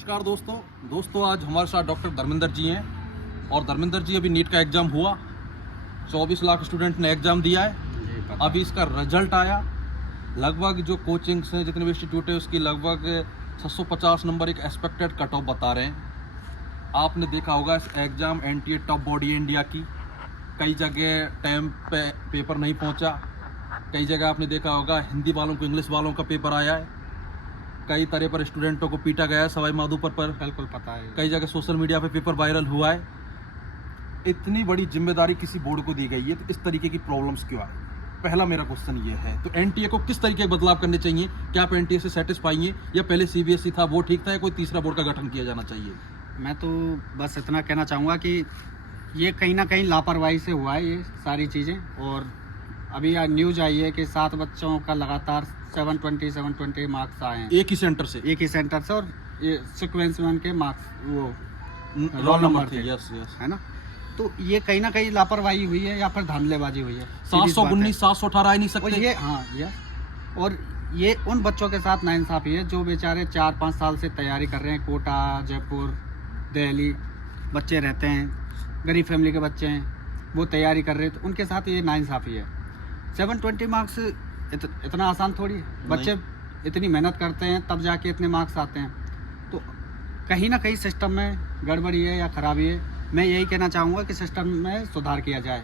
नमस्कार दोस्तों आज हमारे साथ डॉक्टर धर्मेंद्र जी हैं और धर्मेंद्र जी अभी नीट का एग्ज़ाम हुआ। 24 लाख स्टूडेंट ने एग्ज़ाम दिया है। अभी इसका रिजल्ट आया। लगभग जो कोचिंग्स हैं, जितने भी इंस्टीट्यूट है, उसकी लगभग 650 नंबर एक एक्सपेक्टेड कट ऑफ बता रहे हैं। आपने देखा होगा इस एग्ज़ाम एनटीए टॉप बॉडी है इंडिया की। कई जगह टाइम पे पेपर नहीं पहुंचा। कई जगह आपने देखा होगा हिंदी वालों को इंग्लिश वालों का पेपर आया है। कई तरह पर स्टूडेंटों को पीटा गया है सवाई माधोपुर पर। बिल्कुल पता है। कई जगह सोशल मीडिया पे पेपर वायरल हुआ है। इतनी बड़ी जिम्मेदारी किसी बोर्ड को दी गई है, तो इस तरीके की प्रॉब्लम्स क्यों आए? पहला मेरा क्वेश्चन ये है। तो एनटीए को किस तरीके के बदलाव करने चाहिए? क्या आप एनटीए से सेटिस्फाई हैं, या पहले सीबीएसई था वो ठीक था, या कोई तीसरा बोर्ड का गठन किया जाना चाहिए? मैं तो बस इतना कहना चाहूँगा कि ये कहीं ना कहीं लापरवाही से हुआ है ये सारी चीज़ें। और अभी न्यूज़ आई है कि 7 बच्चों का लगातार 720 मार्क्स आए हैं एक ही सेंटर से, एक ही सेंटर से, और ये सीक्वेंस में उनके मार्क्स वो रोल नंबर थे। यस है ना। तो ये कहीं ना कहीं लापरवाही हुई है या फिर धांधलेबाजी हुई है। 719 718 आ ही नहीं और सकते। ये ये और ये उन बच्चों के साथ नाइंसाफी है जो बेचारे 4-5 साल से तैयारी कर रहे हैं। कोटा, जयपुर, दिल्ली बच्चे रहते हैं, गरीब फैमिली के बच्चे हैं, वो तैयारी कर रहे हैं, तो उनके साथ ये नाइंसाफी है। 720 मार्क्स इतना आसान थोड़ी है। बच्चे इतनी मेहनत करते हैं तब जाके इतने मार्क्स आते हैं। तो कहीं ना कहीं सिस्टम में गड़बड़ी है या खराबी है। मैं यही कहना चाहूँगा कि सिस्टम में सुधार किया जाए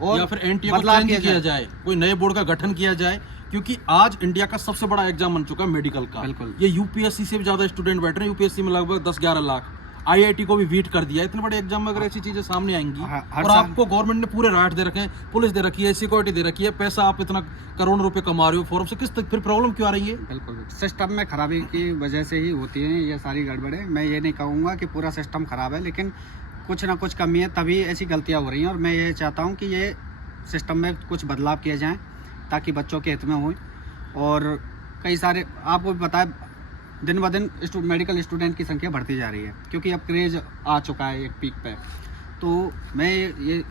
और या फिर एनटीए को चेंज किया जाए, कोई नए बोर्ड का गठन किया जाए। क्योंकि आज इंडिया का सबसे बड़ा एग्जाम बन चुका है मेडिकल का। बिल्कुल। ये यूपीएससी से भी ज्यादा स्टूडेंट बैठ रहे हैं। यूपीएससी में लगभग 10-11 लाख। आईआईटी को भी बीट कर दिया। इतने बड़े एग्जाम में अगर ऐसी चीजें सामने आएंगी, और आपको गवर्नमेंट ने पूरे राइट दे रखे हैं, पुलिस दे रखी है, सिक्योरिटी दे रखी है, पैसा आप इतना करोड़ रुपए कमा रहे हो फॉर्म से, किस तक फिर प्रॉब्लम क्यों आ रही है? बिल्कुल सिस्टम में खराबी की वजह से ही होती है ये सारी गड़बड़ें। मैं ये नहीं कहूँगा कि पूरा सिस्टम खराब है, लेकिन कुछ ना कुछ कमी है, तभी ऐसी गलतियाँ हो रही हैं। और मैं ये चाहता हूँ कि ये सिस्टम में कुछ बदलाव किए जाएँ ताकि बच्चों के हित में हो। और कई सारे आपको भी पता है, दिन ब दिन मेडिकल स्टूडेंट की संख्या बढ़ती जा रही है, क्योंकि अब क्रेज आ चुका है एक पीक पे। तो मैं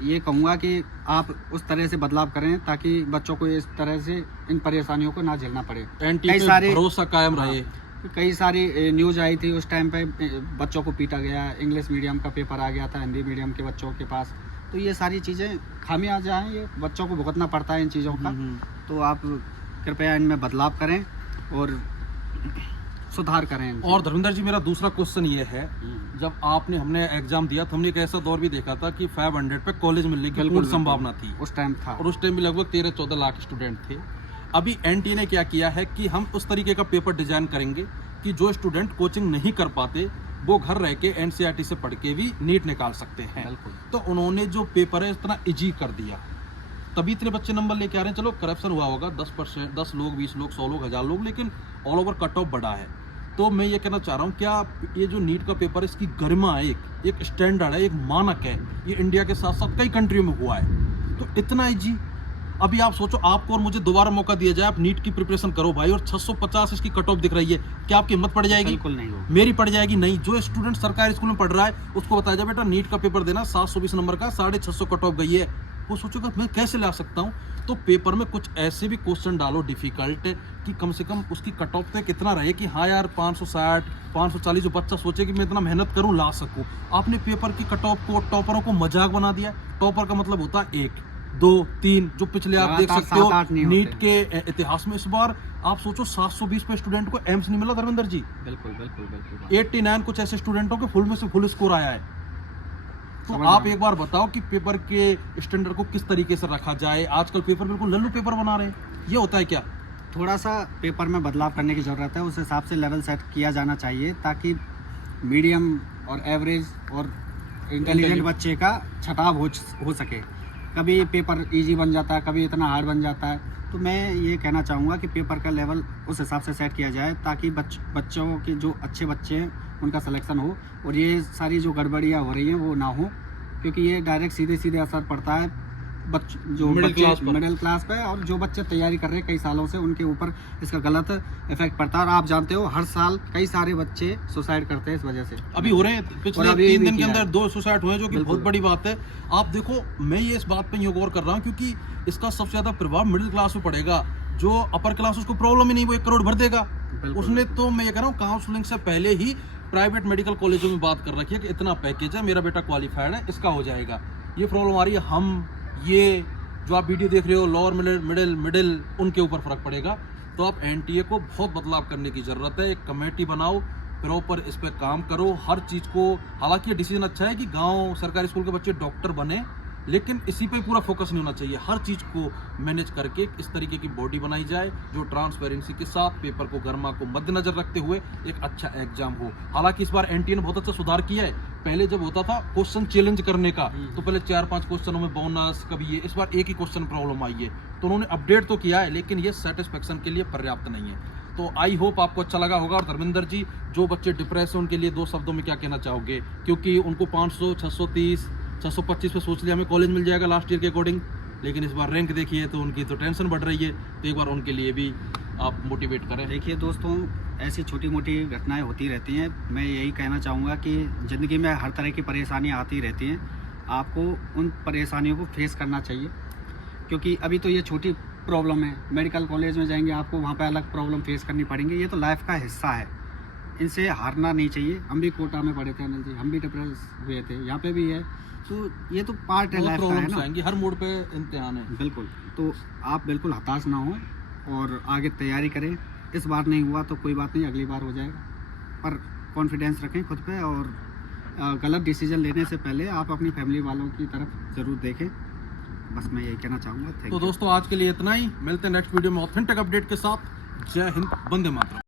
ये कहूँगा कि आप उस तरह से बदलाव करें ताकि बच्चों को इस तरह से इन परेशानियों को ना झेलना पड़े। कई सारे भरोसा कायम रहे। कई सारी न्यूज़ आई थी उस टाइम पे, बच्चों को पीटा गया, इंग्लिश मीडियम का पेपर आ गया था हिंदी मीडियम के बच्चों के पास। तो ये सारी चीज़ें खामियां जाएँ, ये बच्चों को भुगतना पड़ता है इन चीज़ों का। तो आप कृपया इनमें बदलाव करें और सुधार करें। और धर्मेंद्र जी, मेरा दूसरा क्वेश्चन ये है, जब हमने एग्जाम दिया तो हमने एक ऐसा दौर भी देखा था कि 500 पे कॉलेज मिलने की पूर्ण संभावना थी। उस टाइम था, और उस टाइम भी लगभग 13-14 लाख स्टूडेंट थे। अभी एनटीए ने क्या किया है कि हम उस तरीके का पेपर डिजाइन करेंगे कि जो स्टूडेंट कोचिंग नहीं कर पाते वो घर रह के एनसीईआरटी से पढ़ के भी नीट निकाल सकते हैं। तो उन्होंने जो पेपर है इतना इजी कर दिया, तभी इतने बच्चे नंबर लेके आ रहे हैं। चलो करप्शन हुआ होगा 10%, 10 लोग, 20 लोग, 100 लोग, 1000 लोग, लेकिन ऑल ओवर कट ऑफ बड़ा है। तो मैं ये कहना चाह रहा हूँ, क्या ये जो नीट का पेपर है इसकी गरिमा है, एक स्टैंडर्ड है, एक मानक है, ये इंडिया के साथ साथ कई कंट्रियों में हुआ है। तो इतना इजी, अभी आप सोचो आपको और मुझे दोबारा मौका दिया जाए, आप नीट की प्रिपरेशन करो भाई, और 650 इसकी कट ऑफ दिख रही है, क्या आपकी हिम्मत पड़ जाएगी? बिल्कुल नहीं होगी। मेरी पड़ जाएगी नहीं। जो स्टूडेंट सरकारी स्कूल में पढ़ रहा है उसको बताया जाए बेटा नीट का पेपर देना, 720 नंबर का 650 कट ऑफ गई है, वो सोचेगा मैं कैसे ला सकता हूँ। तो पेपर में कुछ ऐसे भी क्वेश्चन डालो डिफिकल्ट कि कम से कम उसकी कट ऑफ पे कितना रहे कि हाँ यार 560 540 जो बच्चा सोचे कि मैं इतना मेहनत करूँ ला सकूँ। आपने पेपर की कट ऑफ को, टॉपरों को मजाक बना दिया। टॉपर का मतलब होता है 1, 2, 3, जो पिछले आप देख सकते हो नीट के इतिहास में। इस बार आप सोचो 720 पे स्टूडेंट को एम्स नहीं मिला धर्मेंद्र जी। बिल्कुल 89 कुछ ऐसे स्टूडेंटों के फुल में से फुल स्कोर आया है। तो आप एक बार बताओ कि पेपर के स्टैंडर्ड को किस तरीके से रखा जाए। आजकल पेपर बिल्कुल लल्लू पेपर बना रहे हैं, ये होता है क्या? थोड़ा सा पेपर में बदलाव करने की ज़रूरत है, उस हिसाब से लेवल सेट किया जाना चाहिए ताकि मीडियम और एवरेज और इंटेलिजेंट बच्चे का छटाव हो सके। कभी पेपर इजी बन जाता है, कभी इतना हार्ड बन जाता है। तो मैं ये कहना चाहूँगा कि पेपर का लेवल उस हिसाब से सेट किया जाए ताकि बच्चों के जो अच्छे बच्चे हैं उनका सिलेक्शन हो, और ये सारी जो गड़बड़ियाँ हो रही हैं वो ना हो, क्योंकि ये डायरेक्ट सीधे असर पड़ता है जो मिडिल क्लास पे, और जो बच्चे तैयारी कर रहे हैं कई सालों से उनके ऊपर इसका गलत इफेक्ट पड़ता है। और आप जानते हो हर साल कई सारे बच्चे सुसाइड करते हैं इस वजह से। अभी हो रहे हैं, पिछले 3 दिन के अंदर 2 सुसाइड हुए, जो कि बहुत बड़ी बात है। आप देखो, मैं ये इस बात पे गौर कर रहा हूँ क्योंकि इसका सबसे ज्यादा प्रभाव मिडिल क्लास पे पड़ेगा। जो अपर क्लास उसको प्रॉब्लम ही नहीं, वो 1 करोड़ भर देगा उसने। तो मैं ये कह रहा हूँ काउंसलिंग से पहले ही प्राइवेट मेडिकल कॉलेजों में बात कर रखी है कि इतना पैकेज है, मेरा बेटा क्वालिफाइड है, इसका हो जाएगा। ये प्रॉब्लम आ रही है। हम ये जो आप वीडियो देख रहे हो लोअर मिडिल उनके ऊपर फर्क पड़ेगा। तो आप एनटीए को बहुत बदलाव करने की ज़रूरत है। एक कमेटी बनाओ, प्रॉपर इस पर काम करो हर चीज़ को। हालांकि ये डिसीजन अच्छा है कि गांव सरकारी स्कूल के बच्चे डॉक्टर बने, लेकिन इसी पे पूरा फोकस नहीं होना चाहिए। हर चीज़ को मैनेज करके इस तरीके की बॉडी बनाई जाए जो ट्रांसपेरेंसी के साथ पेपर को गर्मा को मद्देनजर रखते हुए एक अच्छा एग्जाम हो। हालांकि इस बार एनटीए ने बहुत अच्छा सुधार किया है। पहले जब होता था क्वेश्चन चैलेंज करने का, तो पहले 4-5 क्वेश्चनों में बोनस कभी ये, इस बार एक ही क्वेश्चन प्रॉब्लम आई है। तो उन्होंने अपडेट तो किया है, लेकिन ये सेटिस्फेक्शन के लिए पर्याप्त नहीं है। तो आई होप आपको अच्छा लगा होगा। और धर्मेंद्र जी, जो बच्चे डिप्रेस हैं उनके लिए 2 शब्दों में क्या कहना चाहोगे? क्योंकि उनको 500, 630, 625 पे सोच लिया हमें कॉलेज मिल जाएगा लास्ट ईयर के अकॉर्डिंग, लेकिन इस बार रैंक देखिए तो उनकी तो टेंशन बढ़ रही है। तो एक बार उनके लिए भी आप मोटिवेट करें। देखिए दोस्तों, ऐसी छोटी मोटी घटनाएं होती रहती हैं। मैं यही कहना चाहूँगा कि ज़िंदगी में हर तरह की परेशानियाँ आती रहती हैं। आपको उन परेशानियों को फेस करना चाहिए, क्योंकि अभी तो ये छोटी प्रॉब्लम है। मेडिकल कॉलेज में जाएंगे आपको वहाँ पे अलग प्रॉब्लम फेस करनी पड़ेंगी। ये तो लाइफ का हिस्सा है, इनसे हारना नहीं चाहिए। हम भी कोटा में पढ़े थे अनिल जी, हम भी डिप्रेस हुए थे, यहाँ पे भी है। तो ये तो पार्ट है लाइफ का, है ना। आएंगी हर मोड पे इम्तिहान है। बिल्कुल। तो आप बिल्कुल हताश ना हो और आगे तैयारी करें। इस बार नहीं हुआ तो कोई बात नहीं, अगली बार हो जाएगा। पर कॉन्फिडेंस रखें खुद पे, और गलत डिसीजन लेने से पहले आप अपनी फैमिली वालों की तरफ ज़रूर देखें। बस मैं यही कहना चाहूँगा। तो दोस्तों आज के लिए इतना ही। मिलते हैं नेक्स्ट वीडियो में ऑथेंटिक अपडेट के साथ। जय हिंद, वंदे मातरम।